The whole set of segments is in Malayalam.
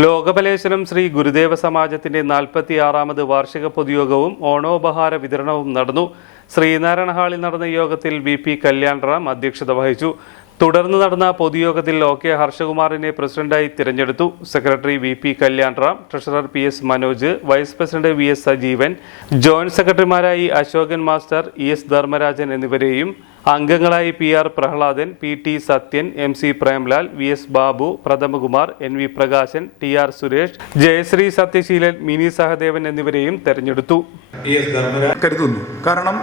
Lokabaleshwaram Shri Gurudeva സമാജത്തിന്റെ നാൽപ്പത്തി ആറാമത് വാർഷിക പൊതുയോഗവും ഓണോപഹാര വിതരണവും നടന്നു. ശ്രീനാരായണ ഹാളിൽ നടന്ന യോഗത്തിൽ വി പി കല്യാൺറാം അധ്യക്ഷത വഹിച്ചു. തുടർന്ന് നടന്ന പൊതുയോഗത്തിൽ ഒ കെ ഹർഷകുമാറിനെ പ്രസിഡന്റായി തിരഞ്ഞെടുത്തു. Secretary V P Kalyanram treasurer P S Manoj vice president V S Sajeevan joint സെക്രട്ടറിമാരായി Ashokan master E S Dharmarajan എന്നിവരെയും അംഗങ്ങളായി P R Prahladan P T Sathyan M C Premlal V S Babu Prathamakumar N V Prakashan T R Suresh Jayashree Sathyasheelan Mini Sahadevan എന്നിവരെയും തെരഞ്ഞെടുത്തു. കരുതുന്നു. കാരണം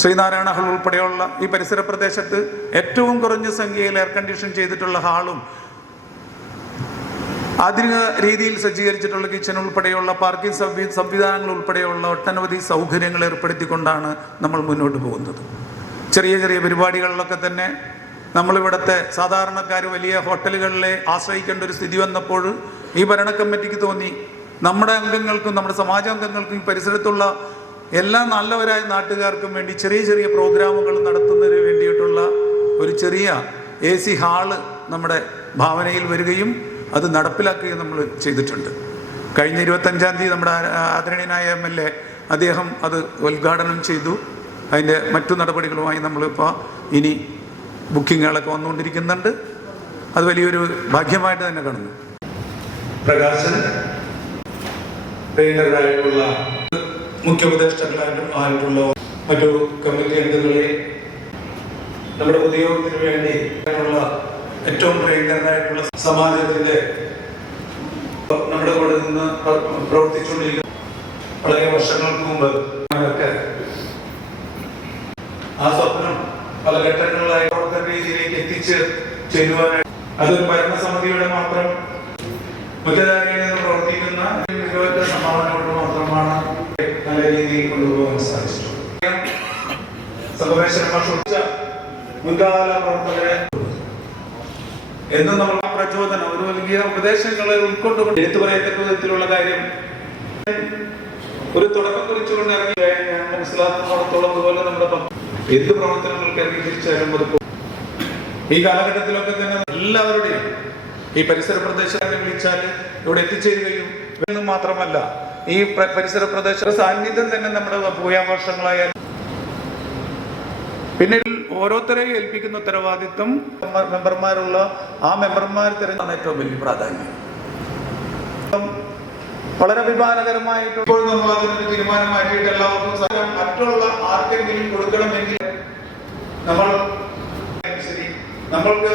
ശ്രീനാരായണ ഹാൾ ഉൾപ്പെടെയുള്ള ഈ പരിസര പ്രദേശത്ത് ഏറ്റവും കുറഞ്ഞ സംഖ്യയിൽ എയർ കണ്ടീഷൻ ചെയ്തിട്ടുള്ള ഹാളും ആധുനിക രീതിയിൽ സജ്ജീകരിച്ചിട്ടുള്ള കിച്ചൺ ഉൾപ്പെടെയുള്ള പാർക്കിംഗ് സംവി സംവിധാനങ്ങൾ ഉൾപ്പെടെയുള്ള ഒട്ടനവധി സൗകര്യങ്ങൾ ഏർപ്പെടുത്തിക്കൊണ്ടാണ് നമ്മൾ മുന്നോട്ട് പോകുന്നത്. ചെറിയ ചെറിയ പരിപാടികളിലൊക്കെ തന്നെ നമ്മളിവിടുത്തെ സാധാരണക്കാർ വലിയ ഹോട്ടലുകളിലെ ആശ്രയിക്കേണ്ട ഒരു സ്ഥിതി വന്നപ്പോൾ ഈ ഭരണ കമ്മിറ്റിക്ക് തോന്നി. നമ്മുടെ അംഗങ്ങൾക്കും നമ്മുടെ സമാജാംഗങ്ങൾക്കും ഈ പരിസരത്തുള്ള എല്ലാ നല്ലവരായ നാട്ടുകാർക്കും വേണ്ടി ചെറിയ ചെറിയ പ്രോഗ്രാമുകൾ നടത്തുന്നതിന് വേണ്ടിയിട്ടുള്ള ഒരു ചെറിയ എ സി ഹാൾ നമ്മുടെ ഭാവനയിൽ വരികയും അത് നടപ്പിലാക്കുകയും നമ്മൾ ചെയ്തിട്ടുണ്ട്. കഴിഞ്ഞ ഇരുപത്തഞ്ചാം തീയതി നമ്മുടെ ആദരണീയനായ എം എൽ എ അദ്ദേഹം അത് ഉദ്ഘാടനം ചെയ്തു. അതിന്റെ മറ്റു നടപടികളുമായി നമ്മളിപ്പോൾ ഇനി ബുക്കിങ്ങുകളൊക്കെ വന്നുകൊണ്ടിരിക്കുന്നുണ്ട്. അത് വലിയൊരു ഭാഗ്യമായിട്ട് തന്നെ കാണുന്നു. പ്രകാശൻ ട്രെയിനറായിട്ടുള്ള മുഖ്യ ഉപദേഷ്ടാക്കളായിട്ടുള്ള മറ്റു കമ്മിറ്റി അംഗങ്ങളെ നമ്മുടെ ഉദ്യോഗത്തിന് വേണ്ടി ഏറ്റവും പ്രിയങ്കരനായിട്ടുള്ള സമാജത്തിന്റെ നമ്മുടെ കൂടെ നിന്ന് പ്ര- പ്രവർത്തിച്ചുകൊണ്ടിരിക്കുന്ന വളരെ വർഷങ്ങൾക്ക് മുമ്പ് ആ സ്വപ്നം പല ഘട്ടങ്ങളിലായി പ്രവർത്തന രീതിയിലേക്ക് എത്തിച്ച് ചെയ്യുവാനായി അതൊരു ഭരണസമിതിയുടെ മാത്രം നിന്ന് പ്രവർത്തിക്കുന്ന സംഭാവന ഉച്ച മുൻകാല പ്രവർത്തകരെ എന്നും നമ്മൾ ആ പ്രചോദനം അവർ നൽകിയ ഉപദേശങ്ങളെ ഉൾക്കൊണ്ടുകൊണ്ട് എടുത്തു പറയത്തക്ക വിധത്തിലുള്ള കാര്യം ഒരു തുടക്കം കുറിച്ചുകൊണ്ട് ഇറങ്ങി ഞാൻ മനസ്സിലാക്കുന്നിടത്തോളം അതുപോലെ നമ്മുടെ എന്ത് പ്രവർത്തനങ്ങൾക്ക് ഇറങ്ങി തിരിച്ചാലും അത് ഈ കാലഘട്ടത്തിലൊക്കെ തന്നെ എല്ലാവരുടെയും ഈ പരിസര പ്രദേശത്തെ വിളിച്ചാൽ ഇവിടെ എത്തിച്ചേരുകയും എന്നും മാത്രമല്ല ഈ പ്ര- പരിസര പ്രദേശ സാന്നിധ്യം തന്നെ നമ്മുടെ ഭൂയാഘോഷങ്ങളായ പിന്നെ ഓരോരുത്തരെയും ഏൽപ്പിക്കുന്ന ഉത്തരവാദിത്വം മെമ്പർമാരുള്ള ആ മെമ്പർമാർ തിരഞ്ഞാണ് ഏറ്റവും വലിയ പ്രാധാന്യം. വളരെ അഭിമാനകരമായിട്ട് ഇപ്പോൾ നമ്മൾ അതിനൊരു തീരുമാനം എല്ലാവർക്കും മറ്റുള്ള ആർക്കെങ്കിലും കൊടുക്കണമെങ്കിൽ നമ്മൾ ശരി. നമ്മൾക്ക്